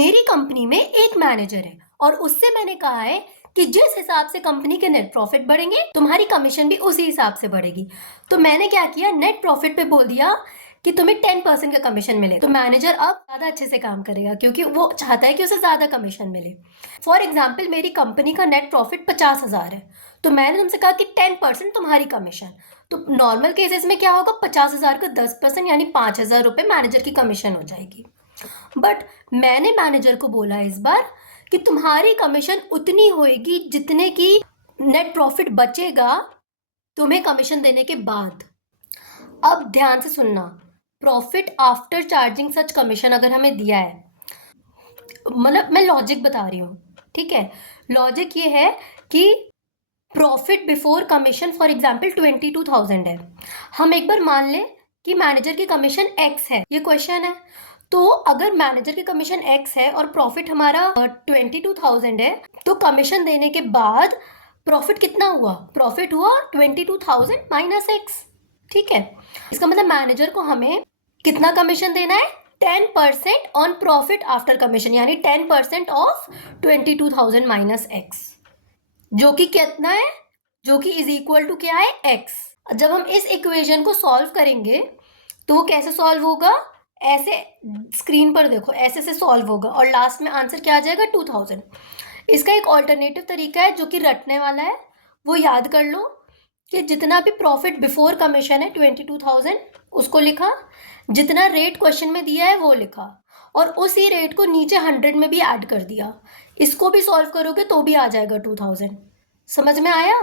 मेरी कंपनी में एक मैनेजर है और उससे मैंने कहा है कि जिस हिसाब से कंपनी के नेट प्रॉफिट बढ़ेंगे तुम्हारी कमीशन भी उसी हिसाब से बढ़ेगी। तो मैंने क्या किया, नेट प्रॉफिट पे बोल दिया कि तुम्हें 10% का कमीशन मिले। तो मैनेजर अब ज़्यादा अच्छे से काम करेगा क्योंकि वो चाहता है कि उसे ज़्यादा कमीशन मिले। फॉर एग्जाम्पल मेरी कंपनी का नेट प्रॉफिट 50,000 है, तो मैंने तुमसे कहा कि 10% तुम्हारी कमीशन। तो नॉर्मल केसेस में क्या होगा, 50,000 का 10% यानी 5,000 रुपये मैनेजर की कमीशन हो जाएगी। बट मैंने मैनेजर को बोला इस बार कि तुम्हारी कमीशन उतनी होएगी जितने की नेट प्रॉफिट बचेगा तुम्हें कमीशन देने के बाद। अब ध्यान से सुनना, प्रॉफिट आफ्टर चार्जिंग सच कमीशन अगर हमें दिया है, मतलब मैं लॉजिक बता रही हूँ, ठीक है। लॉजिक ये है कि profit before commission for example 22,000 है। हम एक बार मान लें कि मैनेजर की कमीशन x है, ये क्वेश्चन है। तो अगर मैनेजर की कमीशन x है और प्रॉफिट हमारा 22,000 है, तो कमीशन देने के बाद प्रॉफिट कितना हुआ, प्रॉफिट हुआ 22,000 माइनस x, ठीक है। इसका मतलब मैनेजर को हमें कितना कमीशन देना है, 10% ऑन प्रॉफिट आफ्टर कमीशन, यानी 10% ऑफ 22,000 माइनस x, जो कि कितना है, जो कि इज इक्वल टू क्या है, x। जब हम इस इक्वेशन को सॉल्व करेंगे तो वो कैसे सॉल्व होगा, ऐसे स्क्रीन पर देखो, ऐसे से सॉल्व होगा और लास्ट में आंसर क्या आ जाएगा, 2000। इसका एक ऑल्टरनेटिव तरीका है जो कि रटने वाला है, वो याद कर लो कि जितना भी प्रॉफिट बिफोर कमीशन है 22,000 उसको लिखा, जितना रेट क्वेश्चन में दिया है वो लिखा, और उसी रेट को नीचे 100 में भी ऐड कर दिया। इसको भी सॉल्व करोगे तो भी आ जाएगा 2000। समझ में आया?